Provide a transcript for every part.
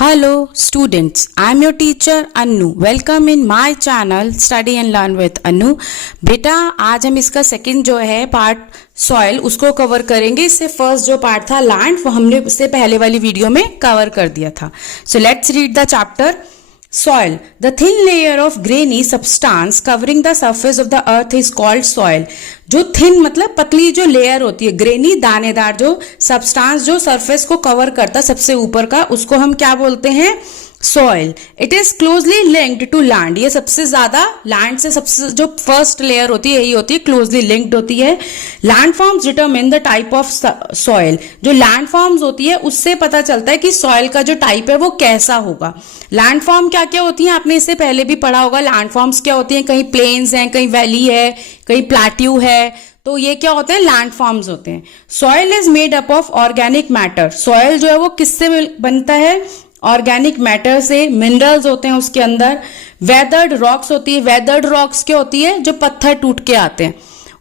Hello students, I am your teacher Annu. Welcome in my channel Study and Learn with Annu. बेटा आज हम इसका second जो है पार्ट सॉइल उसको कवर करेंगे. इससे फर्स्ट जो पार्ट था लैंड वो हमने इससे पहले वाली वीडियो में कवर कर दिया था. So let's read the chapter. Soil. The thin layer of grainy substance covering the surface of the earth is called soil. जो thin मतलब पतली जो लेयर होती है, ग्रेनी दानेदार जो सब्सटेंस जो सरफेस को कवर करता सबसे ऊपर का, उसको हम क्या बोलते हैं? Soil. It is closely linked to land. ये सबसे ज्यादा लैंड से सबसे जो फर्स्ट लेयर होती है यही होती है, क्लोजली लिंक्ड होती है. Land forms determine the type of soil. जो लैंड फॉर्म्स होती है उससे पता चलता है कि सॉइल का जो टाइप है वो कैसा होगा. लैंड फॉर्म क्या क्या होती है आपने इससे पहले भी पढ़ा होगा. लैंड फॉर्म्स क्या होती हैं? कहीं प्लेन्स हैं, कहीं वैली है, कहीं प्लेट्यू है. तो ये क्या होते हैं? लैंड फॉर्म्स होते हैं. Soil is made up of organic matter. Soil जो है वो किससे बनता है? ऑर्गेनिक मैटर से. मिनरल्स होते हैं उसके अंदर. वेदर्ड रॉक्स होती है. वेदर्ड रॉक्स क्या होती है? जो पत्थर टूट के आते हैं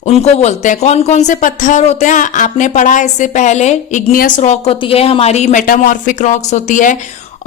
उनको बोलते हैं. कौन कौन से पत्थर होते हैं आपने पढ़ा इससे पहले? इग्नियस रॉक होती है हमारी, मेटामॉर्फिक रॉक्स होती है,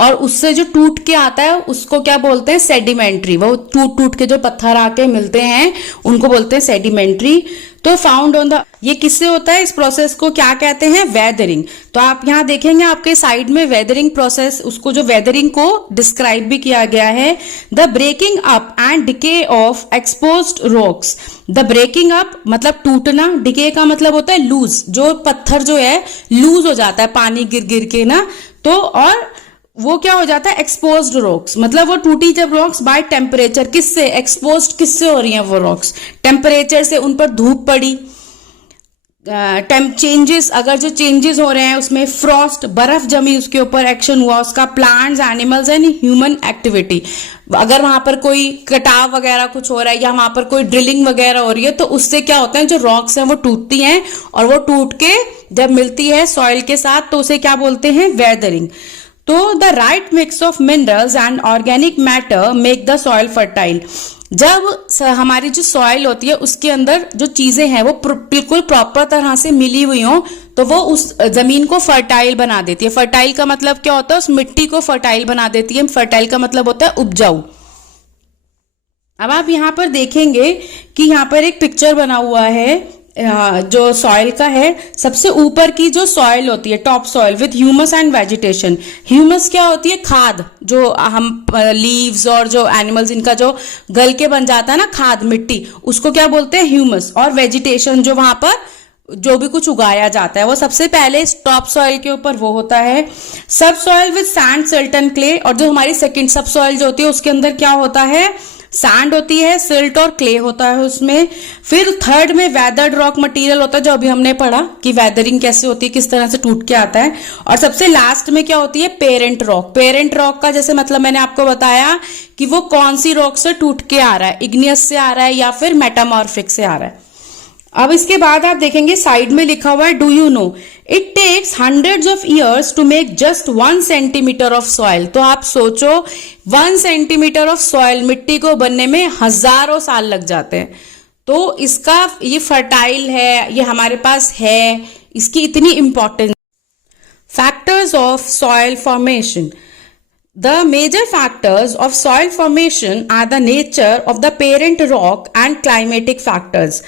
और उससे जो टूट के आता है उसको क्या बोलते हैं? सेडिमेंट्री. वो टूट टूट के जो पत्थर आके मिलते हैं उनको बोलते हैं सेडिमेंट्री. तो फाउंड ऑन द, ये किससे होता है? इस प्रोसेस को क्या कहते हैं? वेदरिंग. तो आप यहाँ देखेंगे आपके साइड में वेदरिंग प्रोसेस, उसको जो वेदरिंग को डिस्क्राइब भी किया गया है. The breaking up and decay of exposed rocks. The breaking up मतलब टूटना, डिके का मतलब होता है लूज. जो पत्थर जो है लूज हो जाता है पानी गिर गिर के ना, तो और वो क्या हो जाता है? Exposed rocks. मतलब वो टूटी जब रॉक्स बाय टेम्परेचर. किससे एक्सपोज्ड? किससे हो रही हैं वो रॉक्स? टेम्परेचर से. उन पर धूप पड़ी, चेंजेस, अगर जो चेंजेस हो रहे हैं उसमें, फ्रॉस्ट, बर्फ जमी उसके ऊपर, एक्शन हुआ उसका, plants, animals and human activity. अगर वहां पर कोई कटाव वगैरह कुछ हो रहा है या वहां पर कोई ड्रिलिंग वगैरह हो रही है तो उससे क्या होता है? जो रॉक्स हैं वो टूटती हैं, और वो टूट के जब मिलती है सॉइल के साथ तो उसे क्या बोलते हैं? वेदरिंग. तो the right mix of minerals and organic matter make the soil fertile. जब हमारी जो सॉइल होती है उसके अंदर जो चीजें हैं वो बिल्कुल प्रॉपर तरह से मिली हुई हो तो वो उस जमीन को फर्टाइल बना देती है. फर्टाइल का मतलब क्या होता है? उस मिट्टी को फर्टाइल बना देती है. फर्टाइल का मतलब होता है उपजाऊ. अब आप यहां पर देखेंगे कि यहां पर एक पिक्चर बना हुआ है जो सॉइल का है. सबसे ऊपर की जो सॉइल होती है, top soil with humus and vegetation. Humus क्या होती है? खाद. जो हम लीव्स और जो एनिमल्स इनका जो गल के बन जाता है ना खाद, मिट्टी, उसको क्या बोलते हैं? ह्यूमस. और वेजिटेशन जो वहां पर जो भी कुछ उगाया जाता है वो सबसे पहले टॉप सॉइल के ऊपर वो होता है. सब soil with sand, silt and clay. और जो हमारी सेकंड सब सॉइल जो होती है उसके अंदर क्या होता है? सैंड होती है, सिल्ट और क्ले होता है उसमें. फिर थर्ड में वेदर्ड रॉक मटेरियल होता है जो अभी हमने पढ़ा कि वेदरिंग कैसे होती है, किस तरह से टूट के आता है. और सबसे लास्ट में क्या होती है? Parent rock. पेरेंट रॉक का जैसे मतलब मैंने आपको बताया कि वो कौन सी रॉक से टूट के आ रहा है, इग्नियस से आ रहा है या फिर मेटामॉर्फिक से आ रहा है. अब इसके बाद आप देखेंगे साइड में लिखा हुआ है, do you know it takes hundreds of years to make just 1 centimetre of soil. तो आप सोचो 1 सेंटीमीटर ऑफ सॉइल, मिट्टी को बनने में हजारों साल लग जाते हैं. तो इसका ये फर्टाइल है, ये हमारे पास है, इसकी इतनी importance. Factors of soil formation. The major factors of soil formation are the nature of the parent rock and climatic factors.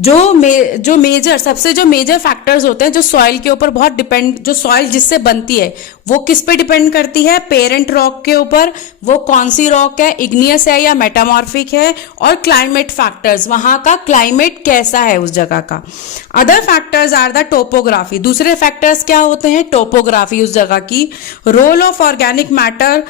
जो मेजर सबसे जो मेजर फैक्टर्स होते हैं जो सॉइल के ऊपर बहुत डिपेंड, जो सॉइल जिससे बनती है वो किस पे डिपेंड करती है? पेरेंट रॉक के ऊपर. वो कौन सी रॉक है? इग्नियस है या मेटामॉर्फिक है? और क्लाइमेट फैक्टर्स, वहां का क्लाइमेट कैसा है उस जगह का. Other factors are the topography. दूसरे फैक्टर्स क्या होते हैं? टोपोग्राफी उस जगह की. Role of organic matter,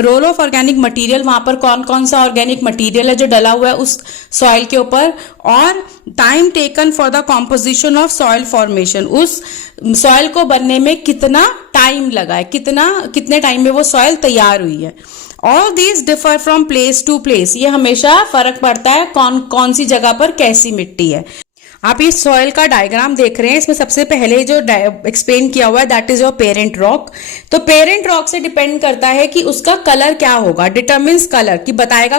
role of organic material, वहां पर कौन कौन सा ऑर्गेनिक मटीरियल है जो डला हुआ है उस सॉइल के ऊपर. और time taken for the composition of soil formation. उस सॉइल को बनने में कितना टाइम लगा है, कितने टाइम में वो सॉइल तैयार हुई है. All these differ from place to place. ये हमेशा फर्क पड़ता है कौन सी जगह पर कैसी मिट्टी है. आप इस सॉइल का डायग्राम देख रहे हैं, इसमें सबसे पहले जो एक्सप्लेन किया हुआ है that is your parent rock. तो पेरेंट रॉक से डिपेंड करता है कि उसका कलर क्या होगा. डिटरमिन्स कलर, कि बताएगा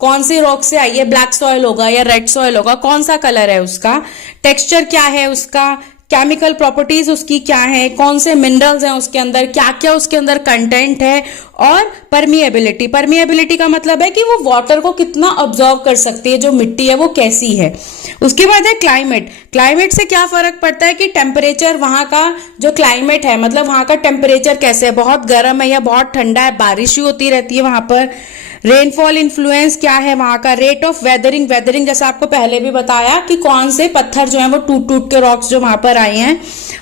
कौन से रॉक से आई है, ब्लैक सॉइल होगा या रेड सॉइल होगा, कौन सा कलर है उसका. टेक्सचर क्या है उसका, केमिकल प्रॉपर्टीज उसकी क्या है, कौन से मिनरल्स हैं उसके अंदर, क्या क्या उसके अंदर कंटेंट है, और परमिएबिलिटी। परमिएबिलिटी का मतलब है कि वो वाटर को कितना ऑब्जॉर्व कर सकती है, जो मिट्टी है वो कैसी है। उसके बाद है क्लाइमेट। क्लाइमेट से क्या फर्क पड़ता है कि टेम्परेचर, वहां का जो क्लाइमेट है मतलब वहां का टेम्परेचर कैसे है, बहुत गर्म है या बहुत ठंडा है, बारिश ही होती रहती है वहां पर। रेनफॉल इन्फ्लुएंस क्या है वहां का, रेट ऑफ वेदरिंग। वेदरिंग जैसा आपको पहले भी बताया कि कौन से पत्थर जो है वो टूट टूट के रॉक्स जो वहां पर आए हैं।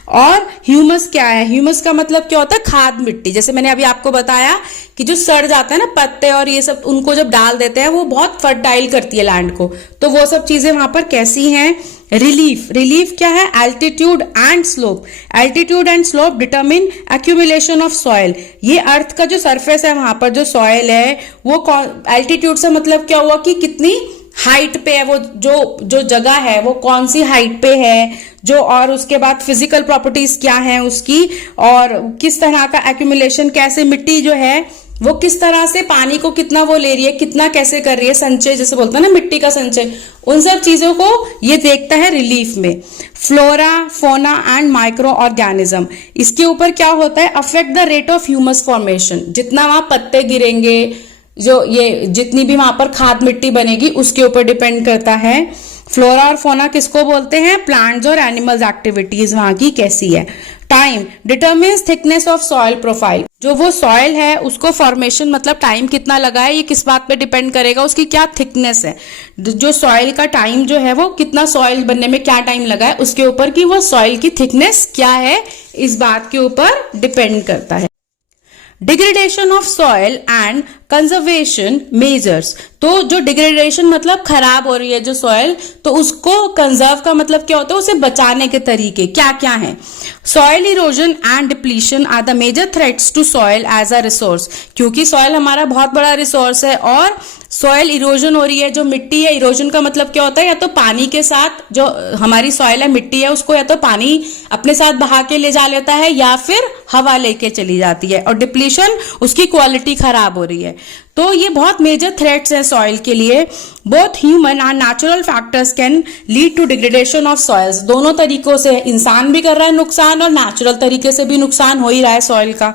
और ह्यूमस क्या है, ह्यूमस का मतलब क्या होता है, खाद मिट्टी। जैसे मैंने अभी आपको बताया कि जो सड़ जाता है ना पत्ते और ये सब, उनको जब डाल देते हैं वो बहुत फर्टाइल करती है लैंड को, तो वो सब चीजें वहां पर कैसी हैं। रिलीफ। रिलीफ क्या है, altitude and slope. Altitude and slope determine accumulation of soil. ये अर्थ का जो सरफेस है वहां पर जो सॉइल है वो एल्टीट्यूड से मतलब क्या हुआ कि कितनी हाइट पे है, वो जो जगह है वो कौन सी हाइट पे है जो, और उसके बाद फिजिकल प्रॉपर्टीज क्या है उसकी, और किस तरह का एक्यूमुलेशन, कैसे मिट्टी जो है वो किस तरह से पानी को कितना वो ले रही है, कितना कैसे कर रही है, संचय जैसे बोलते हैं ना मिट्टी का संचय, उन सब चीजों को ये देखता है रिलीफ में। फ्लोरा, फोना एंड माइक्रो ऑर्गेनिज्म, इसके ऊपर क्या होता है, affect the rate of humus formation. जितना वहां पत्ते गिरेंगे, जो ये जितनी भी वहां पर खाद मिट्टी बनेगी उसके ऊपर डिपेंड करता है। फ्लोरा और फोना किसको बोलते हैं, प्लांट्स और एनिमल्स एक्टिविटीज वहां की कैसी है। Time determines thickness of soil profile. जो वो सॉइल है उसको फॉर्मेशन मतलब टाइम कितना लगा है, ये किस बात पे डिपेंड करेगा, उसकी क्या थिकनेस है। जो सॉइल का टाइम जो है वो कितना, सॉइल बनने में क्या टाइम लगा है उसके ऊपर कि वो सॉइल की थिकनेस क्या है, इस बात के ऊपर डिपेंड करता है। Degradation of soil and conservation measures. तो जो डिग्रेडेशन मतलब खराब हो रही है जो सॉइल, तो उसको कंजर्व का मतलब क्या होता है, उसे बचाने के तरीके क्या क्या हैं। Soil erosion and depletion are the major threats to soil as a resource. क्योंकि सॉइल हमारा बहुत बड़ा रिसोर्स है और सॉइल इरोजन हो रही है, जो मिट्टी है, इरोजन का मतलब क्या होता है, या तो पानी के साथ, जो हमारी सॉइल है मिट्टी है उसको या तो पानी अपने साथ बहा के ले जा लेता है या फिर हवा लेके चली जाती है, और डिप्लीशन उसकी क्वालिटी खराब हो रही है। तो ये बहुत मेजर थ्रेट्स हैं सॉइल के लिए। Both human and natural factors can lead to degradation of soils. दोनों तरीकों से, इंसान भी कर रहा है नुकसान और नेचुरल तरीके से भी नुकसान हो ही रहा है सॉइल का।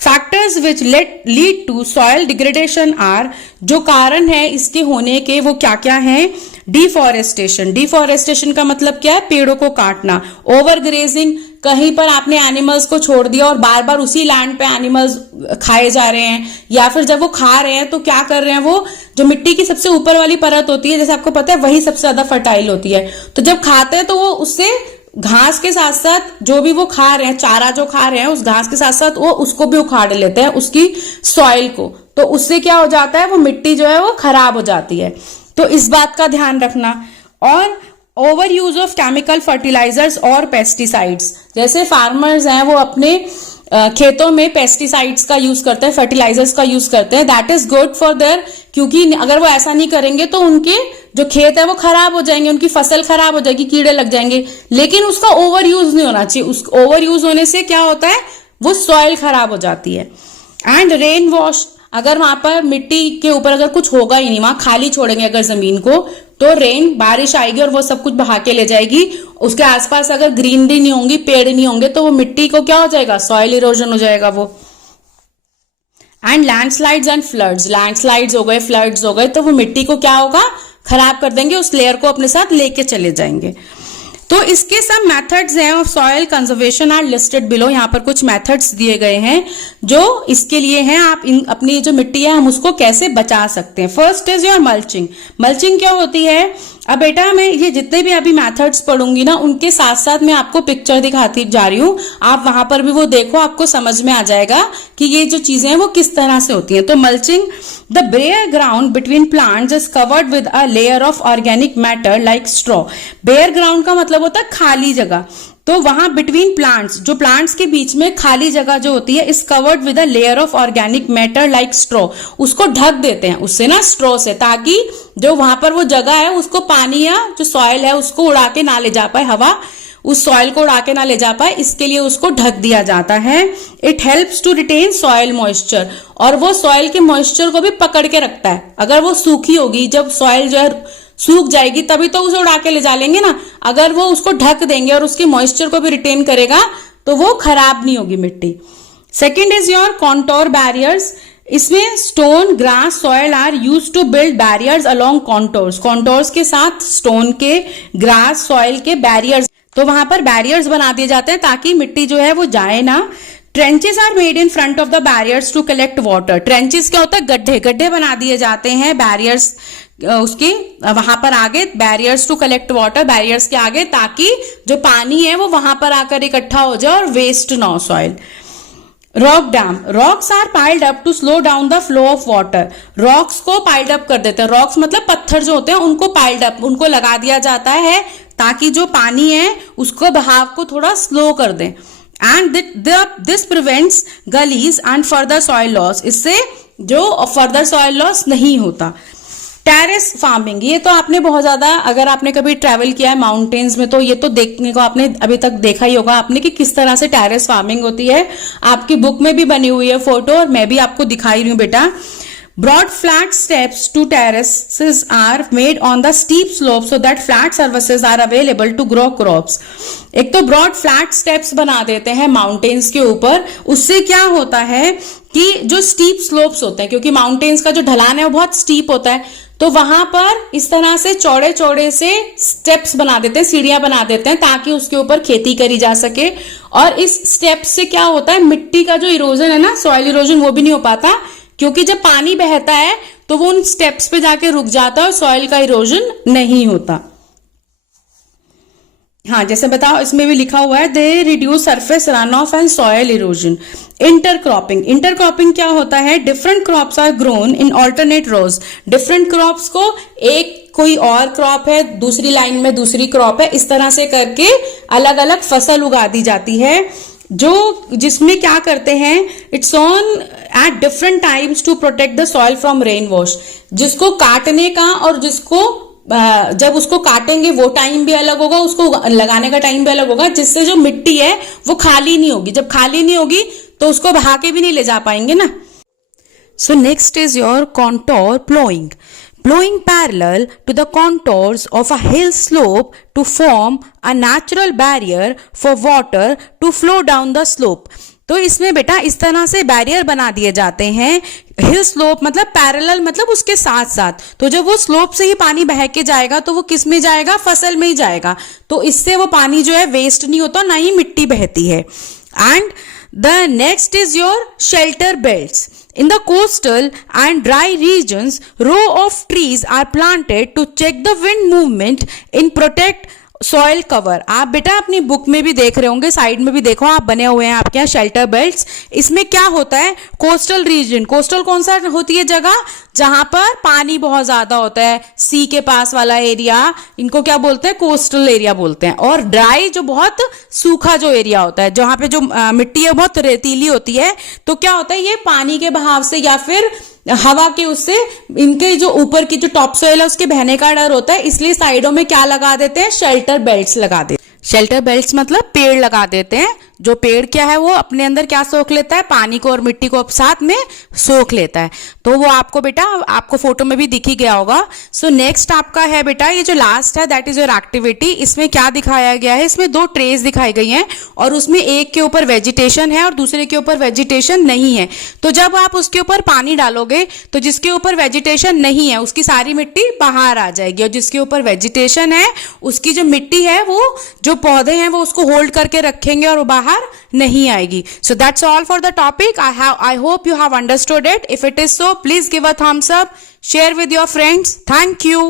Factors which lead to soil degradation are, जो कारण है इसके होने के वो क्या क्या हैं। डिफॉरेस्टेशन। डिफॉरेस्टेशन का मतलब क्या है, पेड़ों को काटना। ओवर ग्रेजिंग, कहीं पर आपने एनिमल्स को छोड़ दिया और बार बार उसी लैंड पे एनिमल्स खाए जा रहे हैं, या फिर जब वो खा रहे हैं तो क्या कर रहे हैं, वो जो मिट्टी की सबसे ऊपर वाली परत होती है, जैसे आपको पता है वही सबसे ज्यादा फर्टाइल होती है, तो जब खाते हैं तो वो उससे घास के साथ साथ जो भी वो खा रहे हैं, चारा जो खा रहे हैं उस घास के साथ साथ वो उसको भी उखाड़ लेते हैं, उसकी सॉइल को। तो उससे क्या हो जाता है, वो मिट्टी जो है वो खराब हो जाती है। तो इस बात का ध्यान रखना। और over use of chemical fertilizers और पेस्टिसाइड्स। जैसे फार्मर्स हैं वो अपने खेतों में पेस्टिसाइड्स का यूज करते हैं, फर्टिलाइजर्स का यूज करते हैं, that is good for their, क्योंकि अगर वो ऐसा नहीं करेंगे तो उनके जो खेत है वो खराब हो जाएंगे, उनकी फसल खराब हो जाएगी, कीड़े लग जाएंगे। लेकिन उसका ओवर यूज नहीं होना चाहिए। उस ओवर यूज होने से क्या होता है, वो सॉइल खराब हो जाती है। एंड रेन वॉश, अगर वहां पर मिट्टी के ऊपर अगर कुछ होगा ही नहीं, वहां खाली छोड़ेंगे अगर जमीन को, तो रेन, बारिश आएगी और वो सब कुछ बहा के ले जाएगी। उसके आसपास अगर ग्रीनरी नहीं होंगी, पेड़ नहीं होंगे, तो वो मिट्टी को क्या हो जाएगा, सॉइल इरोजन हो जाएगा वो। And landslides and floods. Landslides हो गए, फ्लड्स हो गए, तो वो मिट्टी को क्या होगा, खराब कर देंगे, उस लेयर को अपने साथ लेके चले जाएंगे। तो इसके सब मेथड्स हैं of soil conservation are listed below. यहाँ पर कुछ मेथड्स दिए गए हैं जो इसके लिए हैं, आप अपनी जो मिट्टी है हम उसको कैसे बचा सकते हैं। First is your mulching. Mulching क्या होती है, अब बेटा मैं ये जितने भी अभी मेथड्स पढ़ूंगी ना उनके साथ साथ मैं आपको पिक्चर दिखाती जा रही हूँ, आप वहां पर भी वो देखो, आपको समझ में आ जाएगा कि ये जो चीजें हैं वो किस तरह से होती हैं। तो mulching, the bare ground between plants is covered with a layer of organic matter like straw. Bare ground का मतलब होता है खाली जगह, तो वहां बिटवीन प्लांट्स, जो प्लांट्स के बीच में खाली जगह जो होती है, is covered with a layer of organic matter like straw. उसको ढक देते हैं उससे ना, स्ट्रॉ से, ताकि जो वहां पर वो जगह है उसको पानी या जो सॉइल है उसको उड़ा के ना ले जा पाए, हवा उस सॉइल को उड़ा के ना ले जा पाए, इसके लिए उसको ढक दिया जाता है। It helps to retain soil moisture, और वो सॉइल के मॉइस्चर को भी पकड़ के रखता है। अगर वो सूखी होगी, जब सॉइल जो है सूख जाएगी तभी तो उसे उड़ा के ले जा लेंगे ना। अगर वो उसको ढक देंगे और उसके मॉइस्चर को भी रिटेन करेगा तो वो खराब नहीं होगी मिट्टी। Second is your contour barriers. इसमें stone, grass, soil are use to build barriers along contours. Contours के साथ स्टोन के, ग्रास, सॉयल के बैरियर्स, तो वहां पर बैरियर्स बना दिए जाते हैं ताकि मिट्टी जो है वो जाए ना। Trenches are made in front of the barriers to collect water. Trenches क्या होता है, गड्ढे गड्ढे बना दिए जाते हैं बैरियर्स उसके वहां पर आगे, barriers to collect water, barriers के आगे, ताकि जो पानी है वो वहां पर आकर इकट्ठा हो जाए और वेस्ट ना हो soil. Rock dam, rocks are piled up to slow down the flow of water. Rocks को पाइल्ड अप कर देते हैं। रॉक्स मतलब पत्थर जो होते हैं उनको पाइल्ड अप, उनको लगा दिया जाता है ताकि जो पानी है उसको बहाव को थोड़ा स्लो कर दें। And this prevents gullies and further soil loss. इससे जो फर्दर सॉइल लॉस नहीं होता। टेरेस फार्मिंग, ये तो आपने बहुत ज्यादा, अगर आपने कभी ट्रैवल किया है माउंटेन्स में तो ये तो देखने को आपने अभी तक देखा ही होगा आपने कि किस तरह से टेरेस फार्मिंग होती है। आपकी बुक में भी बनी हुई है फोटो और मैं भी आपको दिखाई रही हूं बेटा। Broad flat steps to terraces are made on the steep slopes so that flat surfaces are available to grow crops. एक तो broad flat steps बना देते हैं माउंटेन्स के ऊपर। उससे क्या होता है कि जो steep slopes होते हैं, क्योंकि माउंटेन्स का जो ढलान है वो बहुत steep होता है, तो वहां पर इस तरह से चौड़े चौड़े से स्टेप्स बना देते हैं, सीढ़ियां बना देते हैं ताकि उसके ऊपर खेती करी जा सके। और इस स्टेप से क्या होता है, मिट्टी का जो इरोजन है ना, सॉइल इरोजन, वो भी नहीं हो पाता, क्योंकि जब पानी बहता है तो वो उन स्टेप्स पे जाके रुक जाता है और सॉइल का इरोजन नहीं होता। हाँ, जैसे बताओ, इसमें भी लिखा हुआ है they reduce surface run off and soil erosion. Intercropping, intercropping क्या होता है, different crops are grown in alternate rows. Different crops को, एक कोई और क्रॉप है, दूसरी लाइन में दूसरी क्रॉप है, इस तरह से करके अलग अलग फसल उगा दी जाती है, जो जिसमें क्या करते हैं, it's on at different times to protect the soil from rain wash. जिसको काटने का और जिसको जब उसको काटेंगे वो टाइम भी अलग होगा, उसको लगाने का टाइम भी अलग होगा, जिससे जो मिट्टी है वो खाली नहीं होगी। जब खाली नहीं होगी तो उसको बहा के भी नहीं ले जा पाएंगे ना। So next is your contour ploughing. Plowing parallel to the contours of a hill slope to form a natural barrier for water to flow down the slope. तो इसमें बेटा इस तरह से बैरियर बना दिए जाते हैं। हिल स्लोप मतलब पैरेलल, मतलब उसके साथ साथ, तो जब वो स्लोप से ही पानी बह के जाएगा तो वो किस में जाएगा, फसल में ही जाएगा, तो इससे वो पानी जो है वेस्ट नहीं होता, ना ही मिट्टी बहती है। And the next is your shelter belts. In the coastal and dry regions, row of trees are planted to check the wind movement in protect soil cover. आप बेटा अपनी बुक में भी देख रहे होंगे, साइड में भी देखो आप बने हुए हैं आपके यहाँ शेल्टर बेल्ट्स। इसमें क्या होता है, कोस्टल रीजन, कोस्टल कौन सा होती है जगह जहां पर पानी बहुत ज्यादा होता है, सी के पास वाला एरिया, इनको क्या बोलते हैं, कोस्टल एरिया बोलते हैं। और ड्राई जो बहुत सूखा जो एरिया होता है, जहां पे जो मिट्टी है बहुत रेतीली होती है, तो क्या होता है, ये पानी के बहाव से या फिर हवा के उससे इनके जो ऊपर की जो टॉप सोइल है उसके बहने का डर होता है, इसलिए साइडों में क्या लगा देते हैं, शेल्टर बेल्ट्स लगा देते हैं। शेल्टर बेल्ट्स मतलब पेड़ लगा देते हैं। जो पेड़ क्या है वो अपने अंदर क्या सोख लेता है, पानी को और मिट्टी को साथ में सोख लेता है। तो वो आपको बेटा आपको फोटो में भी दिख ही गया होगा। सो नेक्स्ट आपका है बेटा ये जो लास्ट है, दैट इज योर एक्टिविटी। इसमें क्या दिखाया गया है, इसमें दो ट्रेज दिखाई गई हैं और उसमें एक के ऊपर वेजिटेशन है और दूसरे के ऊपर वेजिटेशन नहीं है। तो जब आप उसके ऊपर पानी डालोगे तो जिसके ऊपर वेजिटेशन नहीं है उसकी सारी मिट्टी बाहर आ जाएगी, और जिसके ऊपर वेजिटेशन है उसकी जो मिट्टी है, वो जो पौधे हैं वो उसको होल्ड करके रखेंगे और वो बाहर नहीं आएगी। So that's all for the topic. I hope you have understood it. If it is so, please give a thumbs up, share with your friends. Thank you.